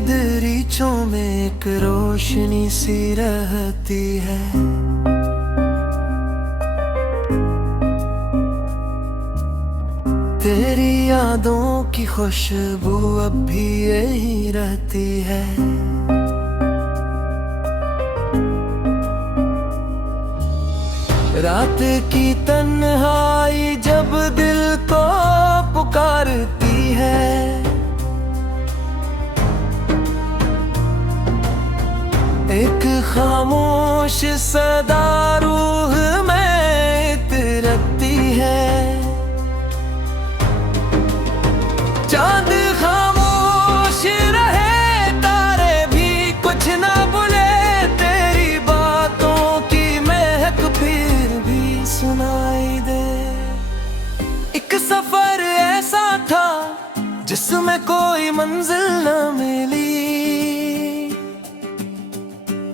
दरीचों में एक रोशनी सी रहती है। तेरी यादों की खुशबू अब भी यही रहती है। रात की तन्हाई जब दिल को पुकारती है, एक खामोश सदा रूह में इतरती है। चांद खामोश रहे, तारे भी कुछ ना बोले, तेरी बातों की महक फिर भी सुनाई दे। एक सफर ऐसा था जिसमें कोई मंजिल न मिली,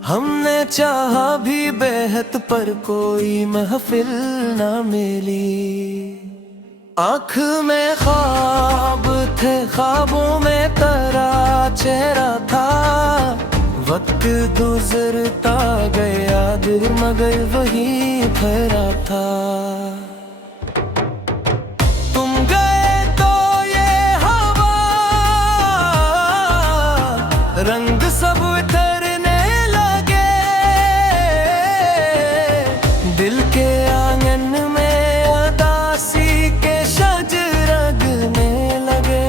हमने चाहा भी बेहद पर कोई महफिल न मिली। आँख में ख्वाब थे, ख्वाबों में तेरा चेहरा था। वक्त गुजरता गया, दिल मगर वही भरा था। तुम गए तो ये हवा, रंग सब उतरने लगे। दिल के आंगन में उदासी के शजर रगने लगे।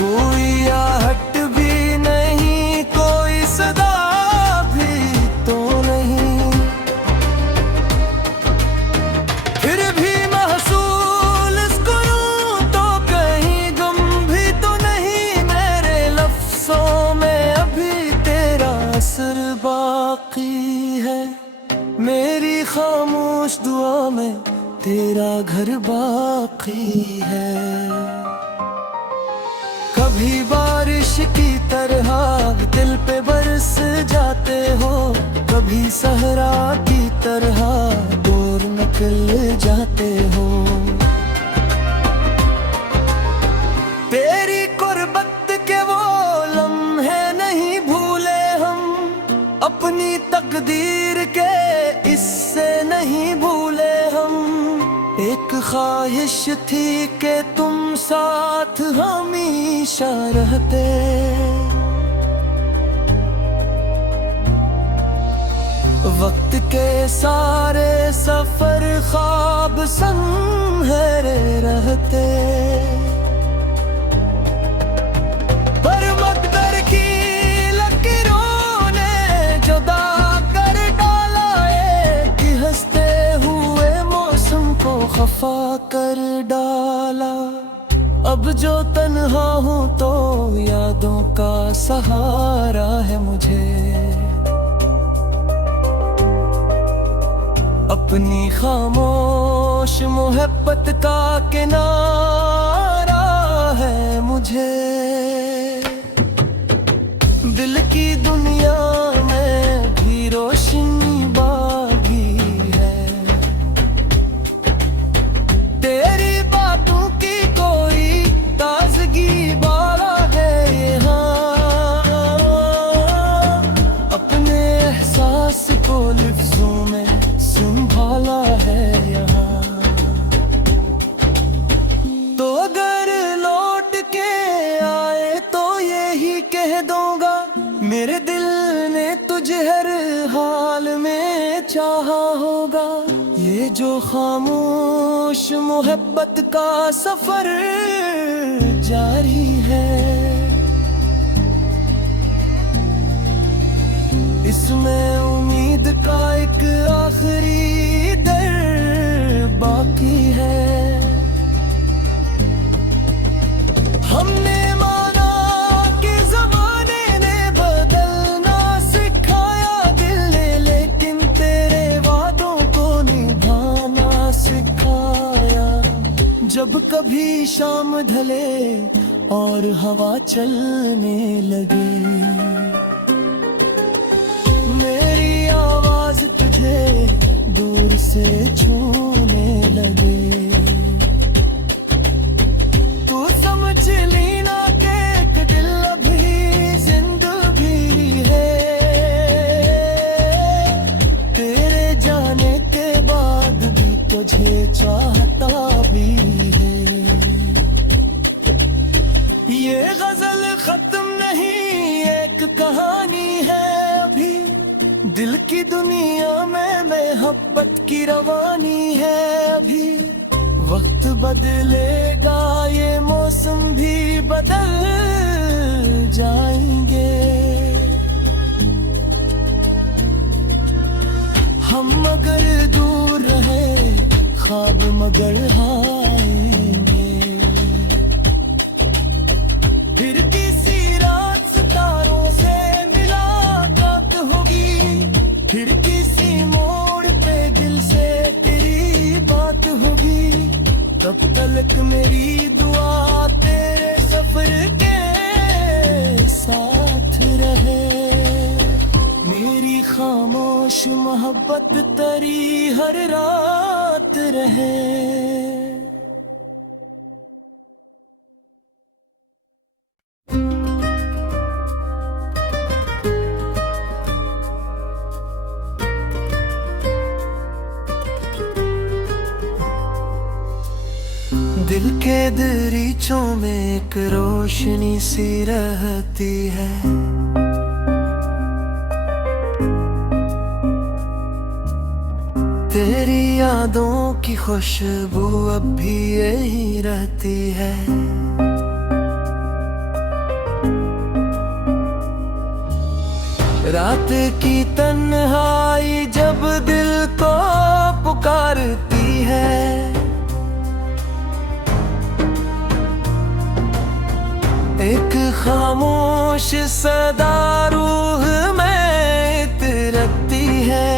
कोई आहट भी नहीं, कोई सदा भी तो नहीं, फिर भी महसूस करूं तो कहीं गम भी तो नहीं। मेरे लफ्जों में अभी तेरा असर बाकी है, मेरी खामोश दुआ में तेरा घर बाकी है। कभी बारिश की तरह दिल पे बरस जाते हो, कभी सहरा की तरह दूर निकल जाते हो। तेरी कुर्बत के वो लम्हे नहीं भूले हम, अपनी तकदीर के इससे नहीं भूले हम। एक ख्वाहिश थी कि तुम साथ हमेशा रहते, वक्त के सारे सफर ख्वाब संहरे रहते। पर मकदर की लकीरों ने जुदा कर डाला, एक हंसते हुए मौसम को खफा कर डाला। अब जो तन्हा हूँ तो यादों का सहारा है मुझे, अपनी खामोश मोहब्बत का किनारा है मुझे। दिल की दुनिया में भी रोशनी बागी है, तेरी बातों की कोई ताजगी बाला है यहाँ। अपने एहसास को लफ्जों में संभाला है यहाँ। तो अगर लौट के आए तो यही कह दूंगा, मेरे दिल ने तुझे हर हाल में चाहा होगा। ये जो खामोश मोहब्बत का सफर जारी है, इसमें उम्मीद का एक आखिरी दर बाकी है। हमने माना कि जमाने ने बदलना सिखाया दिल ने, लेकिन तेरे वादों को निभाना सिखाया। जब कभी शाम ढले और हवा चलने लगे, मेरी आवाज तुझे दूर से छूने लगे। एंजेलिना के एक दिल अभी जिंदा भी है, तेरे जाने के बाद भी तुझे चाहता भी है। ये गजल खत्म नहीं, एक कहानी है अभी, दिल की दुनिया में मोहब्बत की रवानी है अभी। वक्त बदलेगा, ये मौसम भी बदल जाएंगे, हम मगर दूर रहे ख्वाब मगर आएंगे। फिर किसी रात सितारों से मुलाकात होगी, फिर किसी मोड़ पे दिल से तेरी बात होगी। तब तक मेरी दुआ तेरे सफर के साथ रहे, मेरी खामोश मोहब्बत तेरी हर रात रहे। दिल के दरीचों में एक रोशनी सी रहती है, तेरी यादों की खुशबू अब भी यही रहती है। रात की तन्हाई जब दिल को पुकारती है, एक खामोश सदा रूह में इतरती है।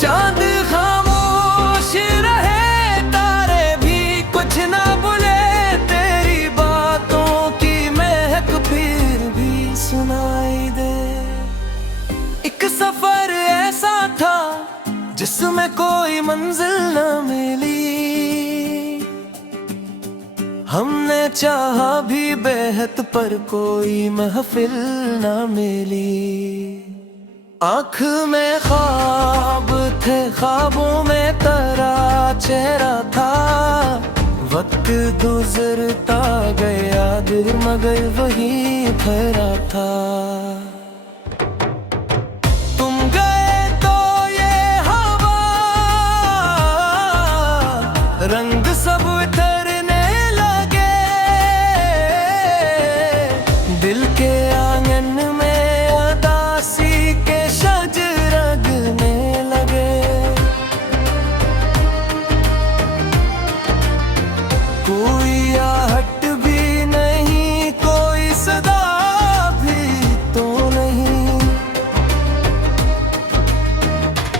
चांद खामोश रहे, तारे भी कुछ ना बोले, तेरी बातों की महक फिर भी सुनाई दे। एक सफर ऐसा था जिसमें कोई मंजिल न मिली, हमने चाहा भी बेहद पर कोई महफिल न मिली। आँख में ख्वाब थे, ख्वाबों में तेरा चेहरा था, वक्त गुजरता गया दिल मगर वही भरा था। तुम गए तो ये हवा रंग सब उतरने लगे, दिल के आंगन में उदासी के शजरगने लगे। कोई आहट भी नहीं, कोई सदा भी तो नहीं,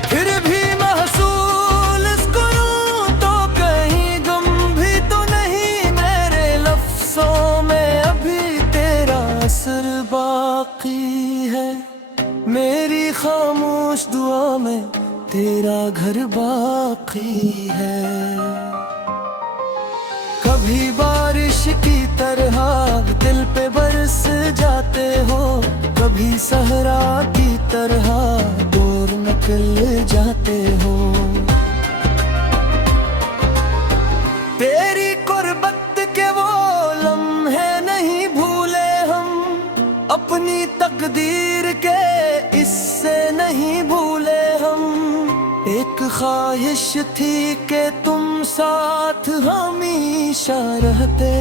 फिर भी महसूस करूं तो कहीं गम भी तो नहीं। मेरे लफ्जों में अभी तेरा असर बाकी है, मेरी खामोश दुआ में तेरा घर बाकी है। कभी बारिश की तरह दिल पे बरस जाते हो, कभी सहरा की तरह दूर निकल जाते हो। तेरी कुर्बत के वो लम्हे नहीं भूले हम, अपनी तकदीर के इससे नहीं भूले हम। एक ख्वाहिश थी कि तुम साथ हमेशा रहते,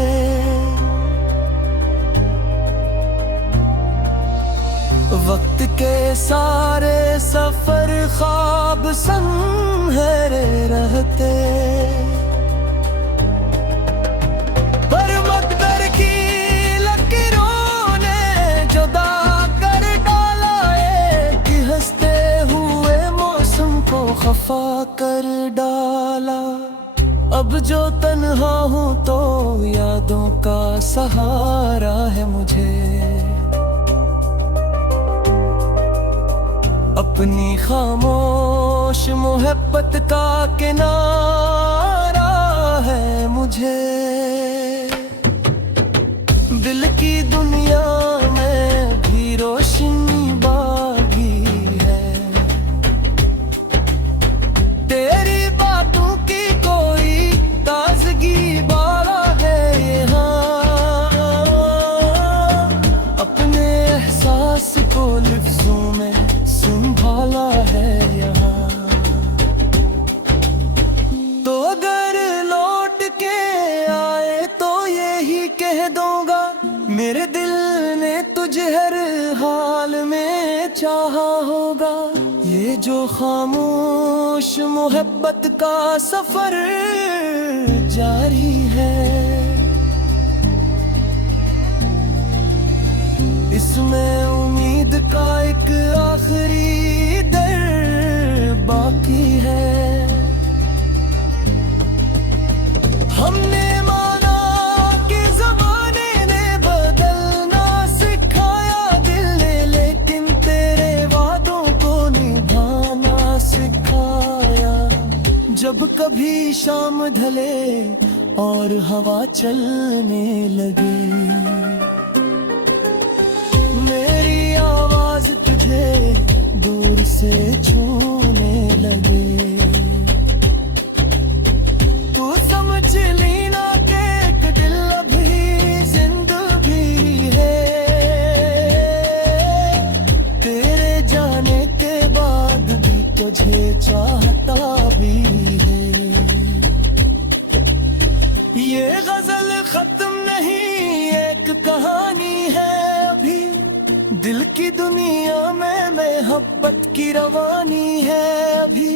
वक्त के सारे सफर ख्वाब सुनहरे रहते। पर मकदर की लकीरों ने जुदा कर डाला, एक हंसते हुए मौसम को खफा कर डाला। अब जो तन्हा हूँ तो यादों का सहारा है मुझे, अपनी खामोश मोहब्बत का किनारा है मुझे। दिल की दुनिया में भी रोशनी बागी है, तेरी बातों की कोई ताजगी बाला है यहाँ। अपने एहसास को लिफ्ज़ों में संभाला है यहाँ। तो अगर लौट के आए तो यही कह दूंगा, मेरे दिल ने तुझे हर हाल में चाहा होगा। ये जो खामोश मोहब्बत का सफर जारी है, इसमें उम्मीद का एक आखिरी दर बाकी है। हमने माना कि ज़माने ने बदलना सिखाया दिल ने, लेकिन तेरे वादों को निभाना सिखाया। जब कभी शाम ढले और हवा चलने लगे, मेरी आवाज तुझे दूर से छूने लगे, तू समझ लेना कि एक दिल अभी जिंदा भी है। तेरे जाने के बाद भी तुझे चाहता भी है। ये गजल खत्म नहीं, एक कहानी है अभी। दिल की दुनिया में मोहब्बत की रवानी है अभी।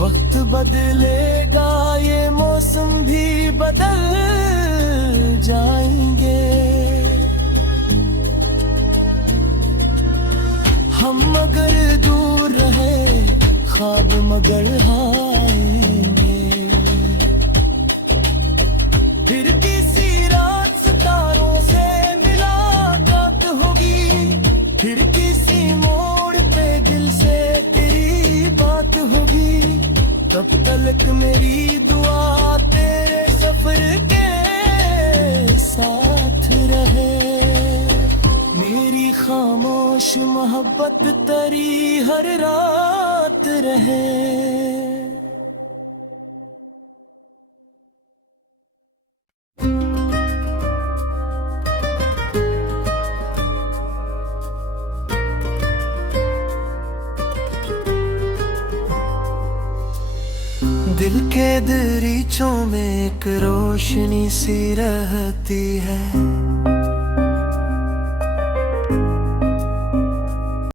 वक्त बदलेगा, ये मौसम भी बदल जाएंगे। हम मगर दूर रहे, ख्वाब मगर आएंगे। फिर किसी रात सितारों से मुलाकात होगी, फिर किसी मोड़ पे दिल से तेरी बात होगी। तब तक मेरी दुआ तेरे सफर के साथ रहे। मेरी खामोश मोहब्बत तेरी हर रात रहे। दिल के दरीचों में एक रोशनी सी रहती है,